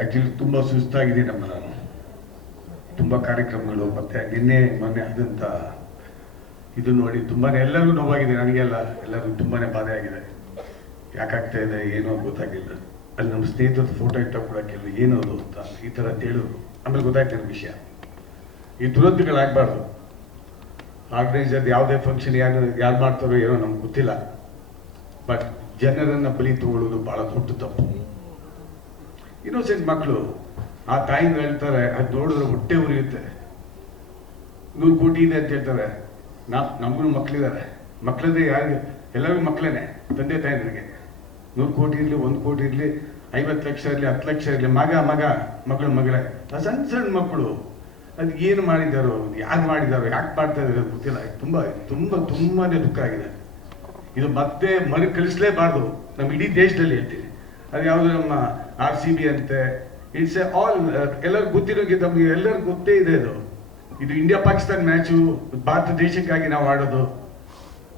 Actually ತುಂಬ ಸುಸ್ತಾಗಿದ್ದೀನಮ್ಮ ನಾನು. ತುಂಬ ಕಾರ್ಯಕ್ರಮಗಳು ಮತ್ತು ನಿನ್ನೆ ಮೊನ್ನೆ ಆದಂಥ ಇದು ನೋಡಿ ತುಂಬಾ ಎಲ್ಲರಿಗೂ ನೋವಾಗಿದೆ, ನನಗೆಲ್ಲ ಎಲ್ಲರಿಗೂ ತುಂಬಾ ಬಾಧೆ ಆಗಿದೆ. ಯಾಕಾಗ್ತಾ ಇದೆ ಏನೋ ಗೊತ್ತಾಗಿಲ್ಲ. ಅಲ್ಲಿ ನಮ್ಮ ಸ್ನೇಹಿತರು ಫೋಟೋ ಇಟ್ಟ ಕೂಡ ಕೆಲವು ಏನೋದು ಅಂತ ಈ ಥರ ಹೇಳಿದ್ರು. ಆಮೇಲೆ ಗೊತ್ತಾಗ್ತಿರೋ ವಿಷಯ, ಈ ದುರಂತಗಳಾಗಬಾರ್ದು. ಆರ್ಗನೈಸರ್ ಯಾವುದೇ ಫಂಕ್ಷನ್ ಯಾರು ಮಾಡ್ತಾರೋ ಏನೋ ನಮ್ಗೆ ಗೊತ್ತಿಲ್ಲ, ಬಟ್ ಜನರನ್ನು ಬಲಿ ತಗೊಳ್ಳೋದು ಭಾಳ ದೊಡ್ಡ ತಪ್ಪು. ಇನ್ನೋಸೆಂಟ್ ಮಕ್ಕಳು ಆ ತಾಯಿನ ಹೇಳ್ತಾರೆ, ಅದು ನೋಡಿದ್ರೆ ಹೊಟ್ಟೆ ಉರಿಯುತ್ತೆ. 100 ಕೋಟಿ ಇದೆ ಅಂತ ಹೇಳ್ತಾರೆ. ನಮಗೂ ಮಕ್ಕಳಿದ್ದಾರೆ, ಮಕ್ಕಳದೇ ಯಾರಿಗೆ, ಎಲ್ಲರಿಗೂ ಮಕ್ಕಳೇನೆ, ತಂದೆ ತಾಯಿಗಳಿಗೆ. 100 ಕೋಟಿ ಇರಲಿ, 1 ಕೋಟಿ ಇರಲಿ, 50 ಲಕ್ಷ ಇರಲಿ, 10 ಲಕ್ಷ ಇರಲಿ, ಮಗಳು ಮಗಳೇ, ಆ ಸಣ್ಣ ಸಣ್ಣ ಮಕ್ಕಳು ಅದು ಏನು ಮಾಡಿದ್ದಾರೋ, ಯಾರು ಮಾಡಿದಾರೋ, ಯಾಕೆ ಮಾಡ್ತಾ ಇದ್ದಾರೆ ಗೊತ್ತಿಲ್ಲ. ತುಂಬಾ ದುಃಖ ಆಗಿದೆ. ಇದು ಮತ್ತೆ ಕಳಿಸ್ಲೇಬಾರ್ದು ನಮ್ಮ ಇಡೀ ದೇಶದಲ್ಲಿ ಹೇಳ್ತೀನಿ. ಅದು ಯಾವುದು ನಮ್ಮ RCB ಅಂತೆ, ಇಟ್ಸ್ ಆಲ್ ಎಲ್ಲರಿಗೂ ಗೊತ್ತಿರೋಂಗೆ, ತಮಗೆ ಎಲ್ಲರಿಗೂ ಗೊತ್ತೇ ಇದೆ. ಇದು ಇಂಡಿಯಾ ಪಾಕಿಸ್ತಾನ ಮ್ಯಾಚು, ಭಾರತ ದೇಶಕ್ಕಾಗಿ ನಾವು ಆಡೋದು.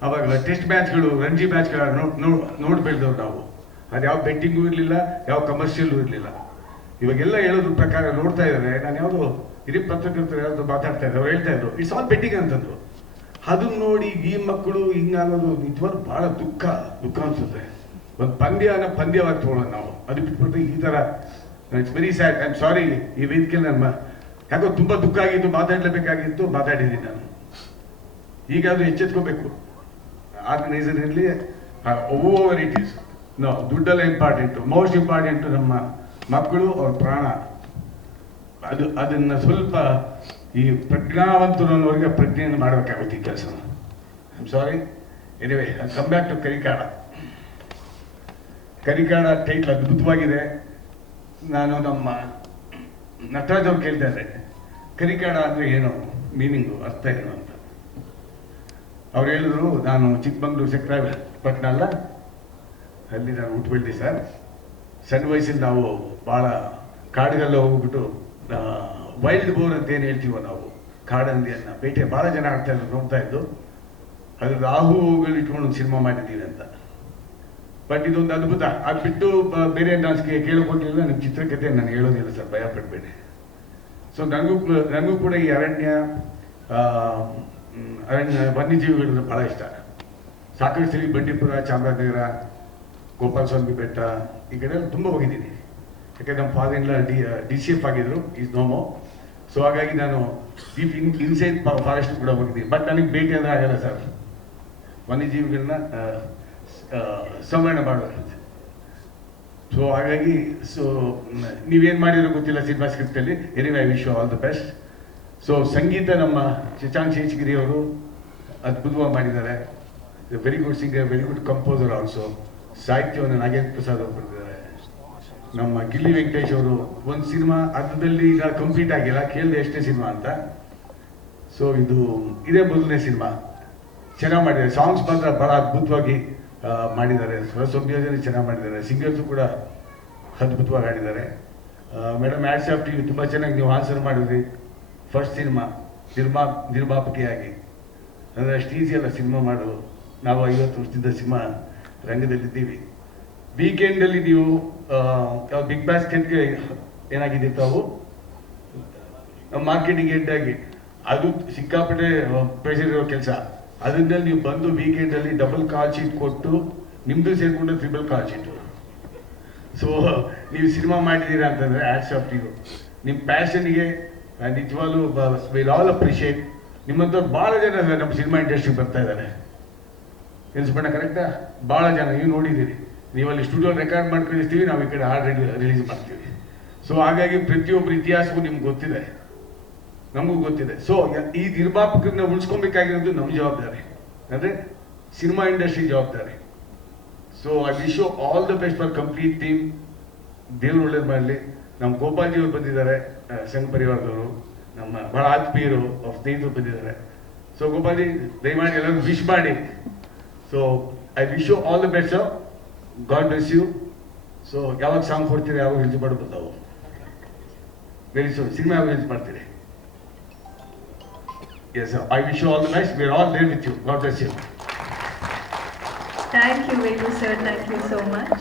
ಅವಾಗ ಟೆಸ್ಟ್ ಮ್ಯಾಚ್ಗಳು, ರಂಜಿ ಮ್ಯಾಚ್ಗಳು ನೋಡಿ ಬೆಳೆದವ್ರು ನಾವು. ಅದು ಯಾವ ಬೆಟ್ಟಿಂಗೂ ಇರಲಿಲ್ಲ, ಯಾವ ಕಮರ್ಷಿಯಲ್ಲೂ ಇರಲಿಲ್ಲ. ಇವಾಗೆಲ್ಲ ಹೇಳೋದ್ರ ಪ್ರಕಾರ ನೋಡ್ತಾ ಇದ್ದಾರೆ. ನಾನು ಯಾವುದೋ ಹಿರಿಯ ಪತ್ರಕರ್ತರು ಯಾವ್ದು ಮಾತಾಡ್ತಾ ಇದ್ದಾರೆ, ಅವ್ರು ಹೇಳ್ತಾ ಇದ್ರು ಇಟ್ಸ್ ಆಲ್ ಬೆಟ್ಟಿಂಗ್ ಅಂತಂದ್ರು. ಅದನ್ನ ನೋಡಿ ಈ ಮಕ್ಕಳು ಹಿಂಗಾಗೋದು ನಿಜವಾಗ್ಲೂ ಭಾಳ ದುಃಖ ಅನ್ಸುತ್ತೆ. ಒಂದು ಪಂದ್ಯವಾಗಿ ತಗೊಳ್ಳೋದು ನಾವು, ಅದು ಬಿಟ್ಬಿಟ್ಟು ಈ ಥರ. It's very sad. I am sorry. ಈ ವೇದಿಕೆ ನನ್ನ ಯಾಕೋ ತುಂಬ ದುಃಖ ಆಗಿತ್ತು, ಮಾತಾಡಲೇಬೇಕಾಗಿತ್ತು, ಮಾತಾಡಿದ್ದೀನಿ ನಾನು. ಈಗ ಅದು ಎಚ್ಚೆತ್ಕೋಬೇಕು. ಆರ್ಗನೈಸರ್ ಇರಲಿ, ಓವರ್ ಇಟ್ ಈಸ್ ನೋ, ದುಡ್ಡೆಲ್ಲ ಇಂಪಾರ್ಟೆಂಟು. ಮೋಸ್ಟ್ ಇಂಪಾರ್ಟೆಂಟು ನಮ್ಮ ಮಕ್ಕಳು, ಅವ್ರ ಪ್ರಾಣ. ಅದನ್ನು ಸ್ವಲ್ಪ ಈ ಪ್ರಜ್ಞಾವಂತರವರೆಗೆ ಪ್ರಜ್ಞೆಯನ್ನು ಮಾಡಬೇಕಾಗುತ್ತೆ ಈ ಕೆಲಸ. I am sorry. Anyway, come back to Karikada title ಅದ್ಭುತವಾಗಿದೆ. ನಾನು ನಮ್ಮ ನಟರಾಜ್ ಅವ್ರು ಕೇಳ್ತಾ ಇದ್ದೆ, ಕರಿಕಾಡ ಅಂದರೆ ಏನು, ಮೀನಿಂಗು, ಅರ್ಥ ಏನು ಅಂತ. ಅವ್ರು ಹೇಳಿದ್ರು, ನಾನು ಚಿಕ್ಕಮಂಗ್ಳೂರು ಸೆಕ್ರಾಪಟ್ಟಣ ಅಲ್ಲ, ಅಲ್ಲಿ ನಾನು ಹುಟ್ಟುಬಿಡ್ತೀವಿ ಸರ್. ಸಣ್ಣ ವಯಸ್ಸಲ್ಲಿ ನಾವು ಭಾಳ ಕಾಡಿಗೆಲ್ಲ ಹೋಗ್ಬಿಟ್ಟು ವೈಲ್ಡ್ ಬೋರ್ ಅಂತ ಏನು ಹೇಳ್ತೀವೋ ನಾವು, ಕಾಡಂದಿಯನ್ನು ಬೇಟೆ ಭಾಳ ಜನ ಆಡ್ತಾ ಇದ್ರು, ನೋಡ್ತಾ ಇದ್ದು. ಅದ್ರ ರಾಹುಗಳು ಇಟ್ಕೊಂಡು ಒಂದು ಸಿನಿಮಾ ಮಾಡಿದ್ದೀವಿ ಅಂತ. ಬಟ್ ಇದೊಂದು ಅದ್ಭುತ. ಅದು ಬಿಟ್ಟು ಬೇರೆ ಡಾನ್ಸ್ಗೆ ಕೇಳೋಕ್ಕೋಗಿಲ್ಲ. ನಿಮ್ಮ ಚಿತ್ರಕಥೆ ನಾನು ಹೇಳೋದಿಲ್ಲ ಸರ್, ಭಯ ಪಡಬೇಡಿ. ಸೊ ನನಗೂ ಕೂಡ ಈ ಅರಣ್ಯ ವನ್ಯಜೀವಿಗಳು ಭಾಳ ಇಷ್ಟ. ಸಾಕಷ್ಟು ಸರಿ ಬಂಡೀಪುರ, ಚಾಮರಾಜನಗರ, ಗೋಪಾಲಸ್ವಾಮಿ ಬೆಟ್ಟ, ಈ ಕಡೆ ತುಂಬ ಹೋಗಿದ್ದೀನಿ. ಯಾಕಂದ್ರೆ ನಮ್ಮ ಫಾದರ್ ಎಲ್ಲ DCF ಆಗಿದ್ರು, ಈಸ್ ನೋಮೋ. ಸೊ ಹಾಗಾಗಿ ನಾನು ಡೀಪ್ ಇನ್ಸೈಡ್ ಫಾರೆಸ್ಟ್ ಕೂಡ ಹೋಗಿದ್ದೀನಿ. ಬಟ್ ನನಗೆ ಭೇಟಿ ಅಂದರೆ ಆಗಲ್ಲ ಸರ್. ವನ್ಯಜೀವಿಗಳನ್ನ ಸಂವರ್ಣ ಮಾಡಬೇಕು. ಸೊ ಹಾಗಾಗಿ ನೀವೇನು ಮಾಡಿರೋ ಗೊತ್ತಿಲ್ಲ ಸಿನಿಮಾ ಸ್ಕ್ರಿಪ್ಟಲ್ಲಿ. Anyway, I wish you all the best. So ಸಂಗೀತ ನಮ್ಮ ಶಶಾಂಕ್ ಶೇಷಗಿರಿ ಅವರು ಅದ್ಭುತವಾಗಿ ಮಾಡಿದ್ದಾರೆ. Very good singer, very good composer also. ಸಾಹಿತ್ಯವನ್ನು ನಾಗೇಂದ್ರ ಪ್ರಸಾದ್ ಅವರು ಬರೆದಿದ್ದಾರೆ. ನಮ್ಮ ಗಿಲ್ಲಿ ವೆಂಕಟೇಶ್ ಅವರು ಒಂದು ಸಿನಿಮಾ ಅರ್ಧದಲ್ಲಿ ಈಗ ಕಂಪ್ಲೀಟ್ ಆಗಿಲ್ಲ, ಕೇಳಿದೆ ಎಷ್ಟೇ ಸಿನಿಮಾ ಅಂತ. ಸೊ ಇದೇ ಮೊದಲನೇ ಸಿನಿಮಾ. ಚೆನ್ನಾಗಿ ಮಾಡಿದ್ದಾರೆ. ಸಾಂಗ್ಸ್ ಮಾತ್ರ ಭಾಳ ಅದ್ಭುತವಾಗಿ ಮಾಡಿದ್ದಾರೆ. ಸ್ವರ ಸಂಯೋಜನೆ ಚೆನ್ನಾಗಿ ಮಾಡಿದ್ದಾರೆ. ಸಿಂಗರ್ಸು ಕೂಡ ಅದ್ಭುತವಾಗಿ ಆಡಿದ್ದಾರೆ. Madam, hats off to you. ತುಂಬ ಚೆನ್ನಾಗಿ ನೀವು ಆನ್ಸರ್ ಮಾಡಿದ್ರಿ. ಫಸ್ಟ್ ಸಿನಿಮಾ ನಿರ್ಮಾಪಕಿಯಾಗಿ ಅಂದರೆ ಅಷ್ಟು ಈಸಿ ಅಲ್ಲ ಸಿನಿಮಾ ಮಾಡೋದು. ನಾವು 50 ವರ್ಷದಿಂದ ಸಿನಿಮಾ ರಂಗದಲ್ಲಿದ್ದೀವಿ. ವೀಕೆಂಡಲ್ಲಿ ನೀವು ಬಿಗ್ ಬಾಸ್ಕೆಟ್ಗೆ ಏನಾಗಿದೆ ತಾವು ಮಾರ್ಕೆಟಿಂಗ್ ಹೆಡ್ ಅದು ಸಿಕ್ಕಾಪಟ್ಟೆ ಪ್ರೆಷರ್ ಇರೋ ಕೆಲಸ. ಅದರಲ್ಲಿ ನೀವು ಬಂದು ವೀಕೆಂಡಲ್ಲಿ ಡಬಲ್ ಕಾಲ್ ಶೀಟ್ ಕೊಟ್ಟು ನಿಮ್ಮದು ಸೇರಿಕೊಂಡು 3 ಕಾಲ್ ಶೀಟು. ಸೊ ನೀವು ಸಿನಿಮಾ ಮಾಡಿದ್ದೀರಾ ಅಂತಂದರೆ ಹ್ಯಾಟ್ಸ್ ಆಫ್ ಟು ಯು. ನಿಮ್ಮ ಪ್ಯಾಷನ್ಗೆ ನಿಜವಾಗ್ಲೂ ವಿಲ್ ಆಲ್ ಅಪ್ರಿಷಿಯೇಟ್. ನಿಮ್ಮಂಥವ್ರು ಭಾಳ ಜನ ನಮ್ಮ ಸಿನಿಮಾ ಇಂಡಸ್ಟ್ರಿಗೆ ಬರ್ತಾ ಇದ್ದಾರೆ. ಎನ್ಸ್ಬಣ್ಣ ಕರೆಕ್ಟಾ? ಭಾಳ ಜನ ನೀವು ನೋಡಿದ್ದೀರಿ. ನೀವಲ್ಲಿ ಸ್ಟುಡಿಯೋ ರೆಕಾರ್ಡ್ ಮಾಡ್ಕೊಂಡಿರ್ತೀವಿ, ನಾವು ಈ ಕಡೆ ಹಾಡ್ ರಿಲೀಸ್ ಮಾಡ್ತೀವಿ. ಸೊ ಹಾಗಾಗಿ ಪ್ರತಿಯೊಬ್ಬರು ಇತಿಹಾಸವೂ ನಿಮ್ಗೆ ಗೊತ್ತಿದೆ, ನಮಗೂ ಗೊತ್ತಿದೆ. ಸೊ ಈ ನಿರ್ಮಾಪಕರನ್ನ ಉಳಿಸ್ಕೊಬೇಕಾಗಿರೋದು ನಮ್ಮ ಜವಾಬ್ದಾರಿ, ಅಂದರೆ ಸಿನಿಮಾ ಇಂಡಸ್ಟ್ರಿ ಜವಾಬ್ದಾರಿ. So I wish you all the best for complete team. ದೇವ್ರು ಒಳ್ಳೇದು ಮಾಡಲಿ. ನಮ್ಮ ಗೋಪಾಲ್ಜಿ ಅವರು ಬಂದಿದ್ದಾರೆ, ಸಂಘ ಪರಿವಾರದವರು, ನಮ್ಮ ಬಹಳ ಆತ್ಮೀಯರು, ಅವ್ರ ಸ್ನೇಹಿತರು ಬಂದಿದ್ದಾರೆ. ಸೊ ಗೋಪಾಲ್ಜಿ, ದಯಮಾಡಿ ಎಲ್ಲರೂ ವಿಶ್ ಮಾಡಿ. So I wish you all the best sir. God bless you. So ಯಾವಾಗ ಸಾಂಗ್ ಕೊಡ್ತೀರಿ, ಯಾವಾಗ ರಿಲೀಸ್ ಮಾಡ್ಬೋದು ನಾವು? Very soon. ಸಿನಿಮಾ ಯಾವಾಗ ರಿಲೀಸ್ ಮಾಡ್ತೀರಿ? Yes, sir. I wish you all the best. We are all there with you. God bless you. Thank you, Velu sir. Thank you so much.